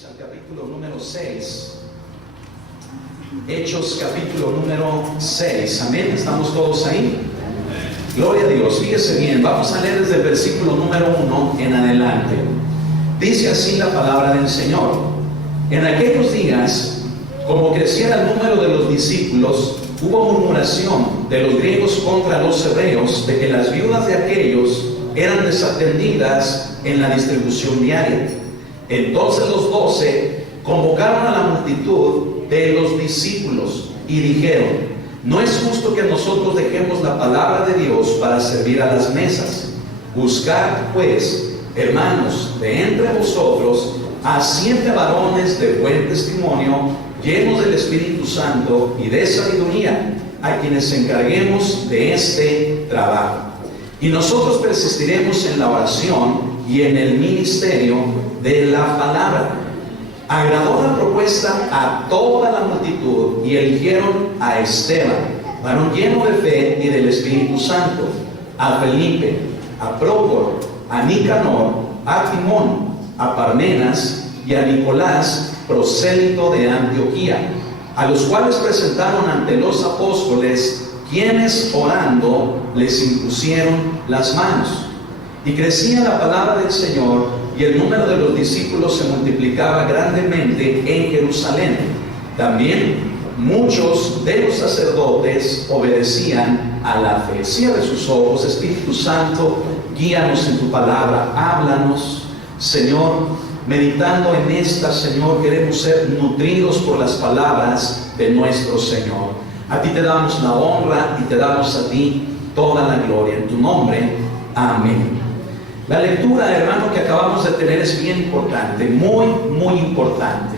Hechos, al capítulo número 6. Hechos, capítulo número 6. Amén. ¿Estamos todos ahí? Gloria a Dios. Fíjese bien, vamos a leer desde el versículo número 1 en adelante. Dice así la palabra del Señor: en aquellos días, como creciera el número de los discípulos, hubo murmuración de los griegos contra los hebreos de que las viudas de aquellos eran desatendidas en la distribución diaria. Entonces los 12 convocaron a la multitud de los discípulos y dijeron: no es justo que nosotros dejemos la palabra de Dios para servir a las mesas. Buscad pues, hermanos, de entre vosotros a 7 varones de buen testimonio, llenos del Espíritu Santo y de sabiduría, a quienes encarguemos de este trabajo. Y nosotros persistiremos en la oración y en el ministerio de la palabra. Agradó la propuesta a toda la multitud y eligieron a Esteban, varón lleno de fe y del Espíritu Santo, a Felipe, a Prócoro, a Nicanor, a Timón, a Parmenas y a Nicolás, prosélito de Antioquía, a los cuales presentaron ante los apóstoles, quienes orando les impusieron las manos. Y crecía la palabra del Señor, y el número de los discípulos se multiplicaba grandemente en Jerusalén. También muchos de los sacerdotes obedecían a la fe. Cierre sus ojos. Espíritu Santo, guíanos en tu palabra, háblanos, Señor. Meditando en esta, Señor, queremos ser nutridos por las palabras de nuestro Señor. A ti te damos la honra y te damos a ti toda la gloria. En tu nombre, amén. La lectura, hermano, que acabamos de tener es bien importante, muy, muy importante.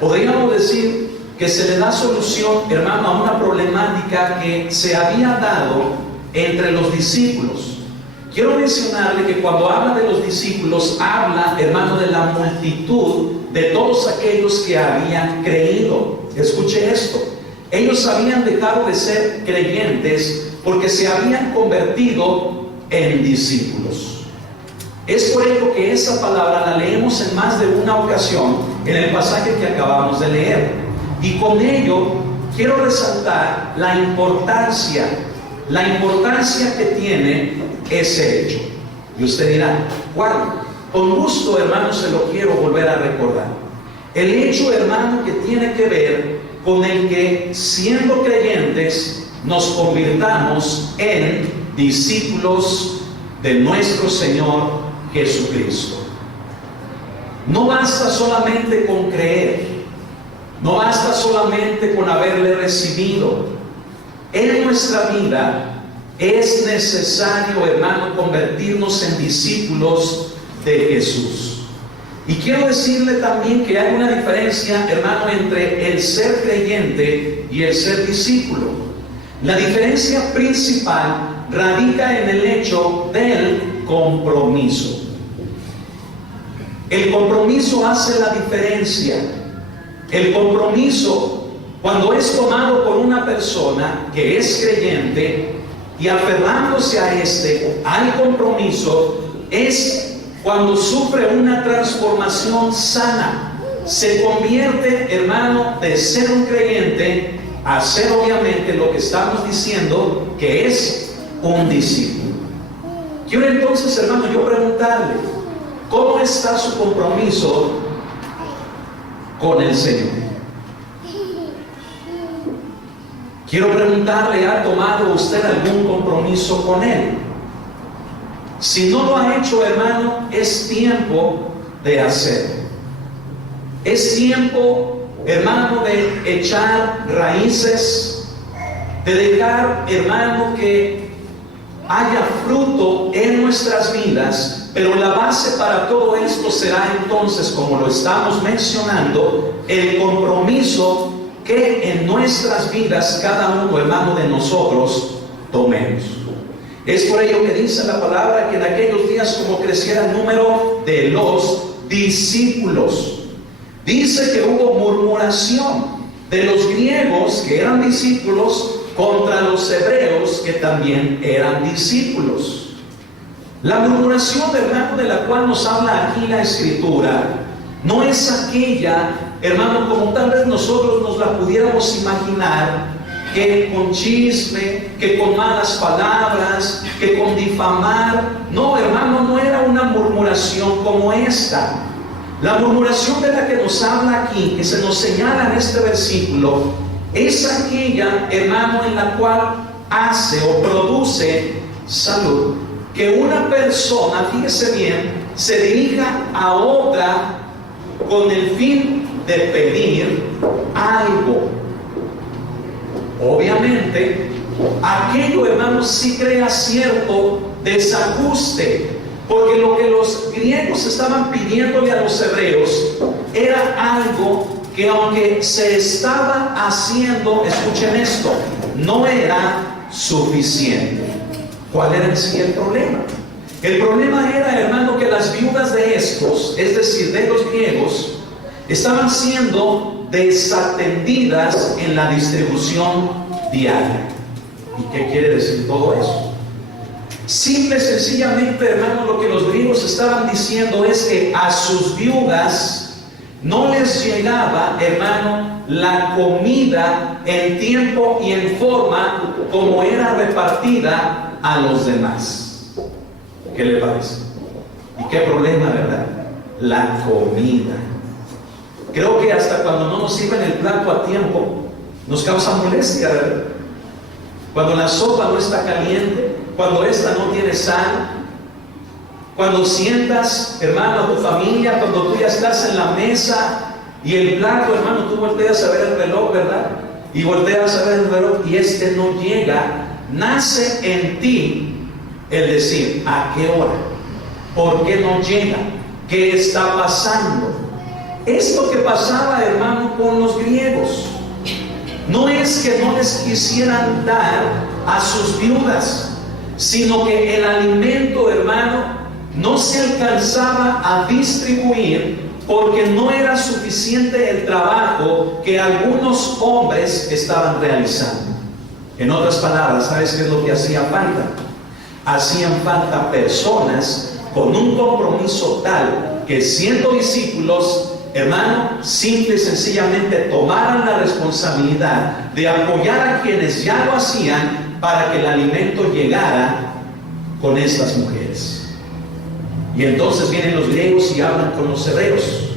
Podríamos decir que se le da solución, hermano, a una problemática que se había dado entre los discípulos. Quiero mencionarle que cuando habla de los discípulos, habla, hermano, de la multitud de todos aquellos que habían creído. Escuche esto: ellos habían dejado de ser creyentes porque se habían convertido en discípulos. Es por ello que esa palabra la leemos en más de una ocasión en el pasaje que acabamos de leer. Y con ello quiero resaltar la importancia que tiene ese hecho. Y usted dirá: ¿cuál? Con gusto, hermano, se lo quiero volver a recordar. El hecho, hermano, que tiene que ver con el que, siendo creyentes, nos convirtamos en discípulos de nuestro Señor Jesucristo. No basta solamente con creer, no basta solamente con haberle recibido. En nuestra vida es necesario, hermano, convertirnos en discípulos de Jesús. Y quiero decirle también que hay una diferencia, hermano, entre el ser creyente y el ser discípulo. La diferencia principal radica en el hecho del compromiso. El compromiso hace la diferencia. El compromiso, cuando es tomado por una persona que es creyente y aferrándose a al compromiso, es cuando sufre una transformación sana. Se convierte, hermano, de ser un creyente a ser, obviamente, lo que estamos diciendo, que es un discípulo. Quiero entonces, hermano, yo preguntarle: ¿cómo está su compromiso con el Señor? Quiero preguntarle: ¿ha tomado usted algún compromiso con Él? Si no lo ha hecho, hermano, es tiempo de hacerlo. Es tiempo, hermano, de echar raíces, de dejar, hermano, que haya fruto en nuestras vidas. Pero la base para todo esto será entonces, como lo estamos mencionando, el compromiso que en nuestras vidas cada uno, hermano, de nosotros tomemos. Es por ello que dice la palabra que en aquellos días, como creciera el número de los discípulos, dice que hubo murmuración de los griegos que eran discípulos contra los hebreos que también eran discípulos. La murmuración, hermano, de la cual nos habla aquí la Escritura, No es aquella, hermano, como tal vez nosotros nos la pudiéramos imaginar, que con chisme, que con malas palabras, que con difamar. No, hermano, no era una murmuración como esta. La murmuración de la que nos habla aquí, que se nos señala en este versículo, es aquella, hermano, en la cual hace o produce salud. Que una persona, fíjese bien, se dirija a otra con el fin de pedir algo. Obviamente, aquello, hermanos, sí crea cierto desajuste, porque lo que los griegos estaban pidiéndole a los hebreos era algo que, aunque se estaba haciendo, escuchen esto, no era suficiente. ¿Cuál era en sí el problema? El problema era, hermano, que las viudas de estos, es decir, de los griegos, estaban siendo desatendidas en la distribución diaria. ¿Y qué quiere decir todo eso? Simple y sencillamente, hermano, lo que los griegos estaban diciendo es que a sus viudas no les llegaba, hermano, la comida en tiempo y en forma como era repartida a los demás. ¿Qué le parece? ¿Y qué problema, verdad? La comida. Creo que hasta cuando no nos sirven el plato a tiempo, nos causa molestia, ¿verdad? Cuando la sopa no está caliente, cuando esta no tiene sal, cuando sientas, hermano, a tu familia, cuando tú ya estás en la mesa y el plato, hermano, tú volteas a ver el reloj, ¿verdad? Y volteas a ver el reloj y este no llega. Nace en ti el decir, ¿a qué hora? ¿Por qué no llega? ¿Qué está pasando? Esto que pasaba, hermano, con los griegos, no es que no les quisieran dar a sus viudas, sino que el alimento, hermano, no se alcanzaba a distribuir porque no era suficiente el trabajo que algunos hombres estaban realizando. En otras palabras, ¿sabes qué es lo que hacía falta? Hacían falta personas con un compromiso tal que, siendo discípulos, hermano, simple y sencillamente tomaran la responsabilidad de apoyar a quienes ya lo hacían para que el alimento llegara con estas mujeres. Y entonces vienen los griegos y hablan con los hebreos.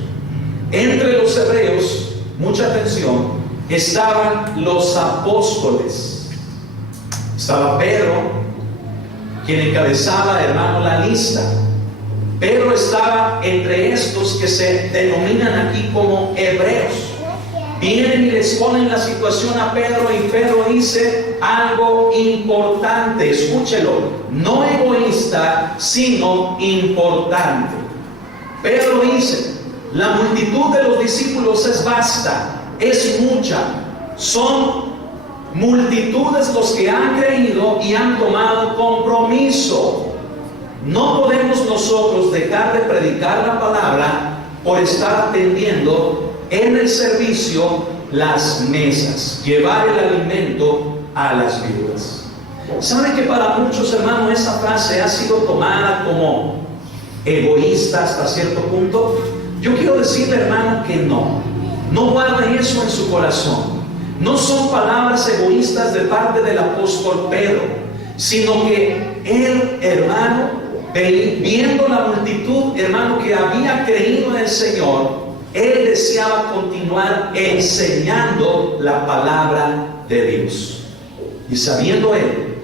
Entre los hebreos, mucha atención, estaban los apóstoles. Estaba Pedro, quien encabezaba, hermano, la lista. Pedro estaba entre estos que se denominan aquí como hebreos. Vienen y les ponen la situación a Pedro y Pedro dice algo importante, escúchelo, no egoísta, sino importante. Pedro dice, la multitud de los discípulos es vasta, es mucha, son multitudes los que han creído y han tomado compromiso. No podemos nosotros dejar de predicar la palabra por estar atendiendo en el servicio las mesas, llevar el alimento a las viudas. ¿Sabe que para muchos, hermanos, esa frase ha sido tomada como egoísta hasta cierto punto? Yo quiero decirle, hermano, que no guarde eso en su corazón. No son palabras egoístas de parte del apóstol Pedro, sino que él, hermano, viendo la multitud, hermano, que había creído en el Señor, él deseaba continuar enseñando la palabra de Dios. Y sabiendo él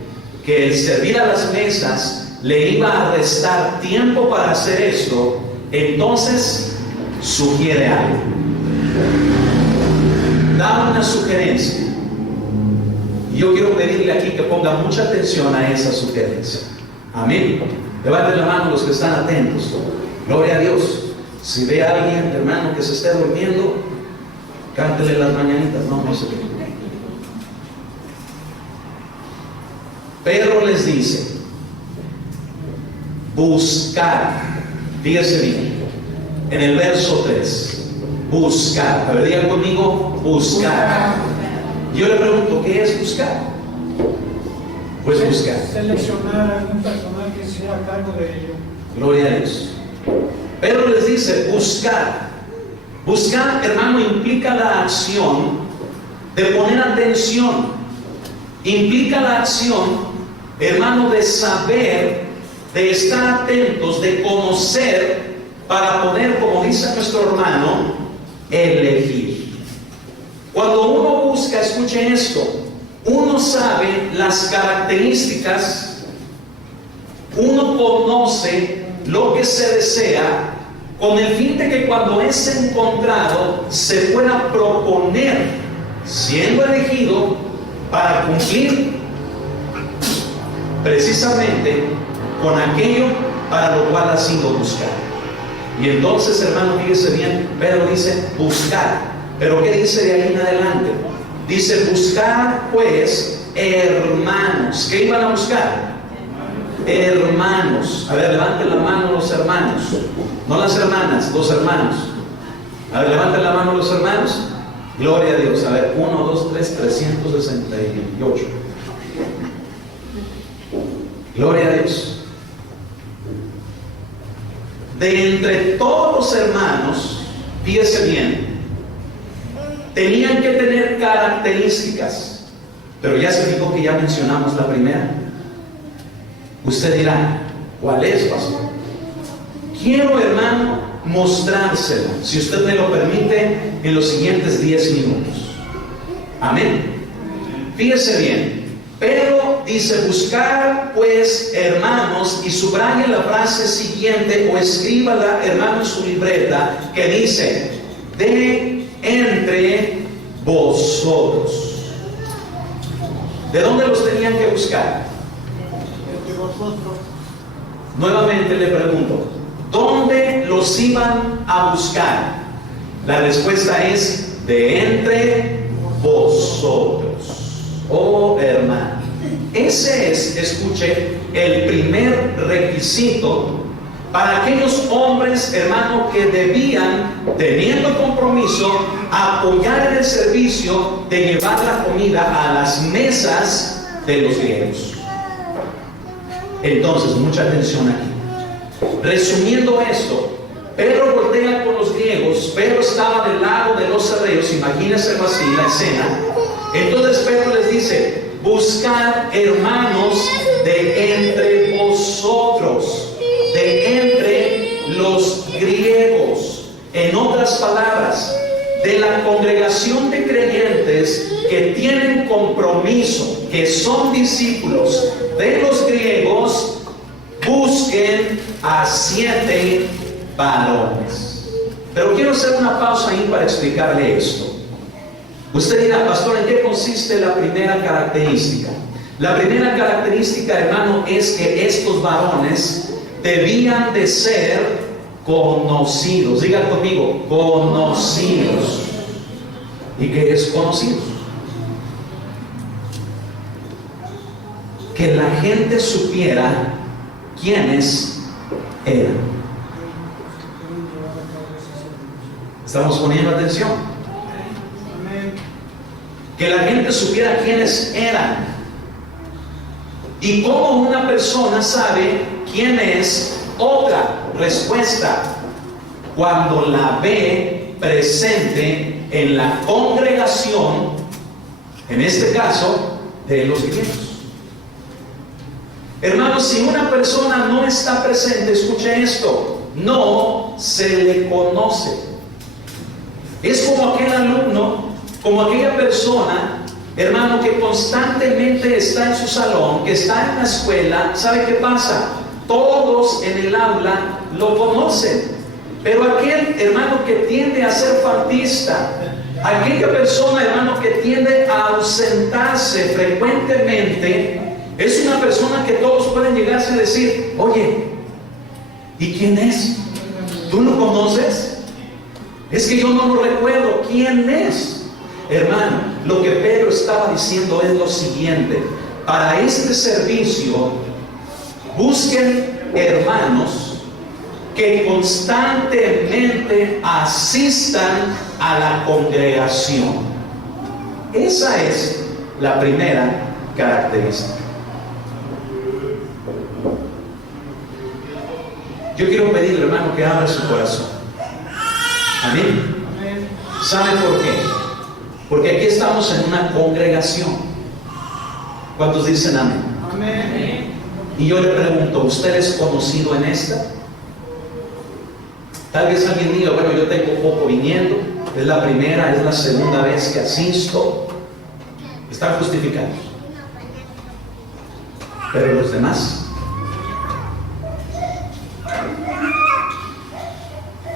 que el servir a las mesas le iba a restar tiempo para hacer esto, entonces sugiere algo. Da una sugerencia. Y yo quiero pedirle aquí que ponga mucha atención a esa sugerencia. Amén. Levanten la mano los que están atentos. Gloria a Dios. Si ve a alguien, hermano, que se esté durmiendo, cántele las mañanitas. No sé qué. Pedro les dice, buscar. Fíjese bien, en el verso 3, buscar. A ver, digan conmigo, buscar. Yo le pregunto, ¿qué es buscar? Pues buscar. Seleccionar a algún personal que sea a cargo de ello. Gloria a Dios. Pedro les dice, buscar. Buscar, hermano, implica la acción de poner atención. Implica la acción, hermano, de saber, de estar atentos, de conocer, para poder, como dice nuestro hermano, elegir. Cuando uno busca, escuche esto, uno sabe las características, uno conoce lo que se desea, con el fin de que cuando es encontrado se pueda proponer, siendo elegido, para cumplir precisamente con aquello para lo cual ha sido buscado. Y entonces, hermano, fíjese bien, Pedro dice buscar. Pero ¿qué dice de ahí en adelante? Dice buscar pues hermanos. ¿Qué iban a buscar? Hermanos. A ver, levanten la mano los hermanos. No las hermanas, los hermanos. A ver, levanten la mano los hermanos. Gloria a Dios. A ver, 1, 2, 3, 368. Gloria a Dios. De entre todos los hermanos, fíjese bien, tenían que tener características. Pero ya se dijo que ya mencionamos la primera. Usted dirá, ¿cuál es, pastor? Quiero, hermano, mostrársela, si usted me lo permite, en los siguientes 10 minutos. Amén. Fíjese bien. Pero dice, buscar pues hermanos, y subraye la frase siguiente o escríbala, hermano, en su libreta, que dice, de entre vosotros. ¿De dónde los tenían que buscar? Entre vosotros. Nuevamente le pregunto, ¿dónde los iban a buscar? La respuesta es, de entre vosotros. Oh, hermano, ese es, escuche, el primer requisito para aquellos hombres, hermano, que debían, teniendo compromiso, apoyar en el servicio de llevar la comida a las mesas de los griegos. Entonces, mucha atención aquí. Resumiendo esto, Pedro voltea con los griegos. Pedro estaba del lado de los hebreos, imagínense así la escena. Entonces Pedro les dice, buscad hermanos de entre vosotros, de entre los griegos. En otras palabras, de la congregación de creyentes que tienen compromiso, que son discípulos de los griegos, busquen a 7 varones. Pero quiero hacer una pausa ahí para explicarle esto. Usted dirá, pastor, ¿en qué consiste la primera característica? La primera característica, hermano, es que estos varones debían de ser conocidos. Digan conmigo, conocidos. ¿Y qué es conocidos? Que la gente supiera quiénes eran. ¿Estamos poniendo atención? Que la gente supiera quiénes eran. ¿Y cómo una persona sabe quién es otra? Respuesta: cuando la ve presente en la congregación, en este caso, de los griegos. Hermanos, si una persona no está presente, escuche esto, no se le conoce. Es como aquel alumno, como aquella persona, hermano, que constantemente está en su salón, que está en la escuela. ¿Sabe qué pasa? Todos en el aula lo conocen. Pero aquel hermano que tiende a ser faltista, aquella persona, hermano, que tiende a ausentarse frecuentemente, es una persona que todos pueden llegarse a decir, oye, ¿y quién es? ¿Tú lo conoces? Es que yo no lo recuerdo. ¿Quién es? Hermano, lo que Pedro estaba diciendo es lo siguiente: para este servicio, busquen hermanos que constantemente asistan a la congregación. Esa es la primera característica. Yo quiero pedirle, hermano, que abra su corazón. Amén. ¿Sabe por qué? Porque aquí estamos en una congregación. ¿Cuántos dicen amén? Amén. Y yo le pregunto, ¿usted es conocido en esta? Tal vez alguien diga, bueno, yo tengo poco viniendo, es la primera, es la segunda vez que asisto. Están justificados. Pero los demás,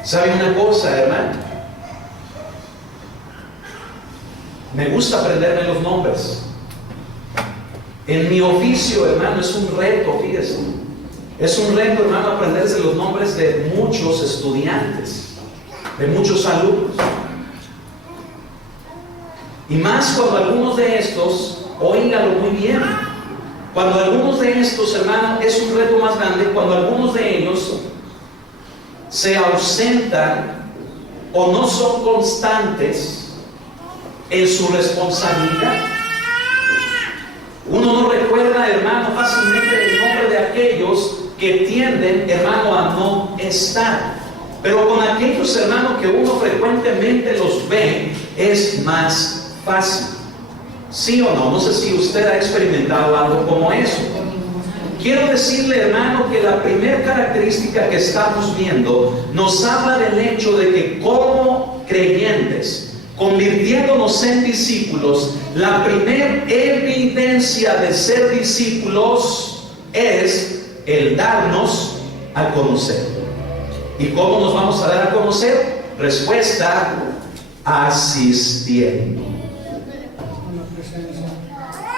¿sabe una cosa, hermano? Me gusta aprenderme los nombres. En mi oficio, hermano, es un reto, fíjese. Es un reto, hermano, aprenderse los nombres de muchos estudiantes, de muchos alumnos. Y más cuando algunos de estos, óigalo muy bien, cuando algunos de estos, hermano, es un reto más grande, cuando algunos de ellos se ausentan o no son constantes en su responsabilidad. Uno no recuerda, hermano, fácilmente el nombre de aquellos que tienden, hermano, a no estar. Pero con aquellos, hermano, que uno frecuentemente los ve, es más fácil. ¿Sí o no? No sé si usted ha experimentado algo como eso. Quiero decirle, hermano, que la primera característica que estamos viendo nos habla del hecho de que como creyentes, convirtiéndonos en discípulos, la primera evidencia de ser discípulos es el darnos a conocer. ¿Y cómo nos vamos a dar a conocer? Respuesta: asistiendo.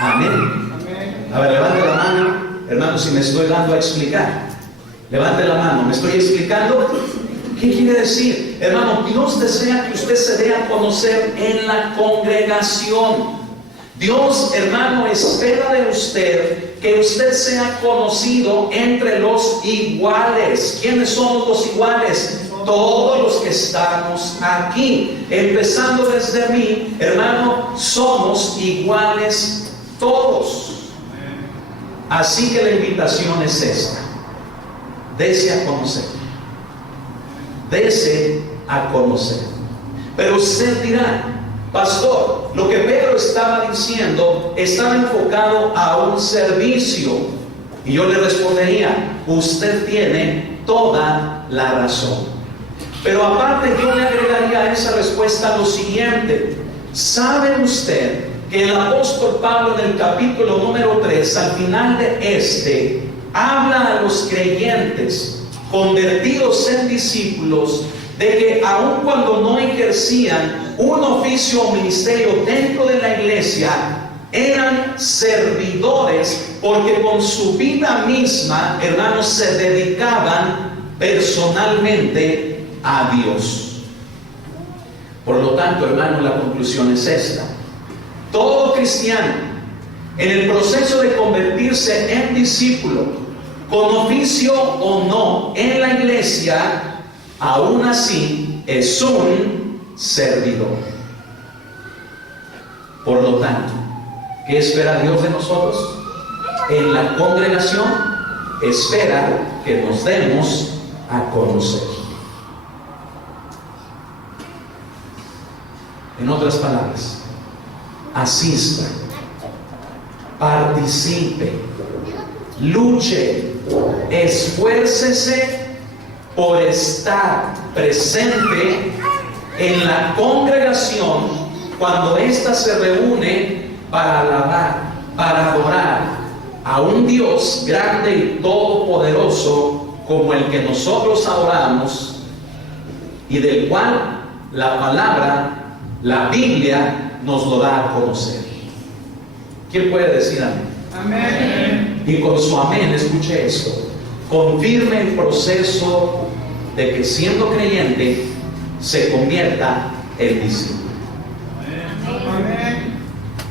Amén. A ver, levante la mano, hermano, si me estoy dando a explicar. Levante la mano, ¿me estoy explicando? ¿Qué quiere decir? Hermano, Dios desea que usted se dé a conocer en la congregación. Dios, hermano, espera de usted que usted sea conocido entre los iguales. ¿Quiénes somos los iguales? Todos los que estamos aquí. Empezando desde mí, hermano, somos iguales todos. Así que la invitación es esta: dése a conocer. Dese a conocer. Pero usted dirá, pastor, lo que Pedro estaba diciendo estaba enfocado a un servicio. Y yo le respondería, usted tiene toda la razón. Pero aparte, yo le agregaría a esa respuesta lo siguiente: ¿sabe usted que el apóstol Pablo en el capítulo número 3, al final de habla a los creyentes convertidos en discípulos de que aun cuando no ejercían un oficio o ministerio dentro de la iglesia, eran servidores, porque con su vida misma, hermanos, se dedicaban personalmente a Dios? Por lo tanto, hermano, la conclusión es esta: todo cristiano, en el proceso de convertirse en discípulo, con oficio o no en la iglesia, aún así es un servidor. Por lo tanto, ¿qué espera Dios de nosotros? En la congregación espera que nos demos a conocer. En otras palabras, asista, participe, luche, esfuércese por estar presente en la congregación cuando ésta se reúne para alabar, para adorar a un Dios grande y todopoderoso como el que nosotros adoramos y del cual la palabra, la Biblia, nos lo da a conocer. ¿Quién puede decir amén? Amén. Y con su amén, escuche esto, confirme el proceso de que siendo creyente se convierta en discípulo. Amén.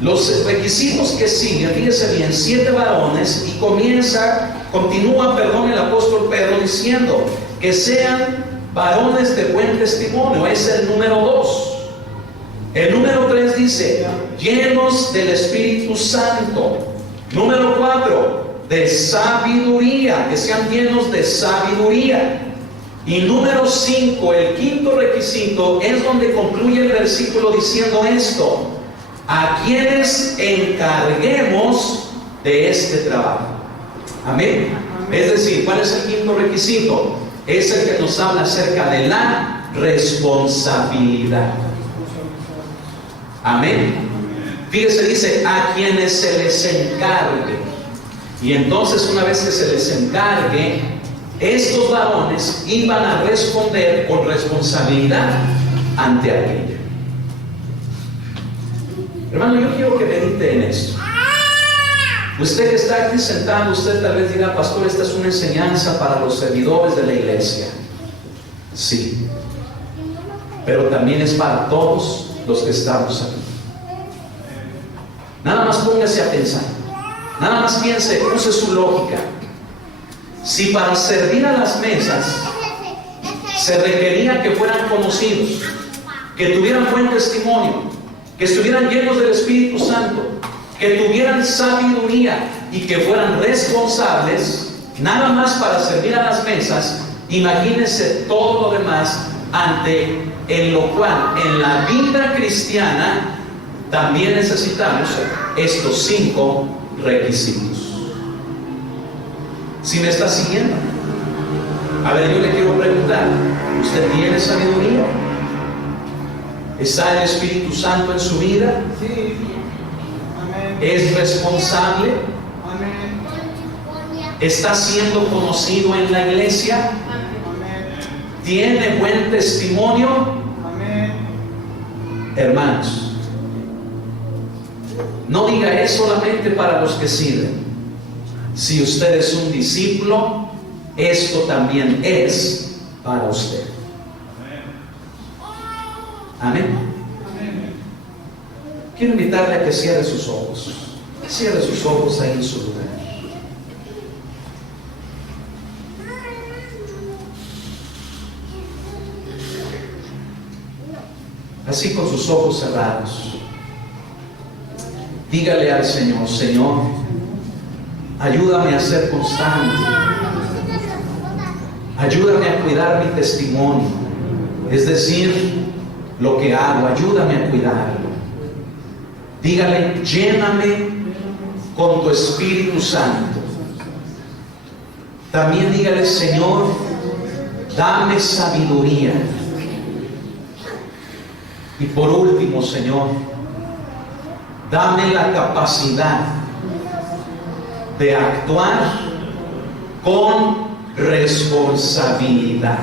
Los requisitos que siguen, fíjese bien, 7 varones, y continúa el apóstol Pedro diciendo que sean varones de buen testimonio. Es el número 2. El número 3 dice, llenos del Espíritu Santo. Número 4, de sabiduría, que sean llenos de sabiduría. Y número 5, el quinto requisito, es donde concluye el versículo diciendo esto: a quienes encarguemos de este trabajo. Amén. Es decir, ¿cuál es el quinto requisito? Es el que nos habla acerca de la responsabilidad. Amén. Fíjese, dice a quienes se les encargue. Y entonces, una vez que se les encargue, estos varones iban a responder con responsabilidad ante aquello. Hermano, yo quiero que medite en esto. Usted que está aquí sentado, usted tal vez dirá: pastor, esta es una enseñanza para los servidores de la iglesia. Sí, pero también es para todos los que estamos aquí. Nada más póngase a pensar, nada más piense, use su lógica. Si para servir a las mesas se requería que fueran conocidos, que tuvieran buen testimonio, que estuvieran llenos del Espíritu Santo, que tuvieran sabiduría y que fueran responsables, nada más para servir a las mesas, imagínense todo lo demás en lo cual en la vida cristiana también necesitamos estos 5 requisitos. ¿Sí me está siguiendo? A ver, yo le quiero preguntar: ¿usted tiene sabiduría? ¿Está el Espíritu Santo en su vida? Sí. Amén. ¿Es responsable? Amén. ¿Está siendo conocido en la iglesia? Amén. ¿Tiene buen testimonio? Amén. Hermanos, no diga es solamente para los que sirven. Si usted es un discípulo, esto también es para usted. Amén. Amén. Quiero invitarle a que cierre sus ojos. Cierre sus ojos ahí en su lugar. Así, con sus ojos cerrados, dígale al Señor: Señor, ayúdame a ser constante, ayúdame a cuidar mi testimonio, es decir, lo que hago, ayúdame a cuidarlo. Dígale: lléname con tu Espíritu Santo. También dígale: Señor, dame sabiduría. Y por último, Señor, dame la capacidad de actuar con responsabilidad,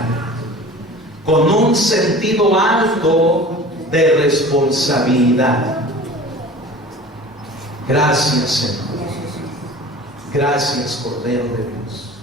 con un sentido alto de responsabilidad. Gracias, Señor. Gracias, Cordero de Dios.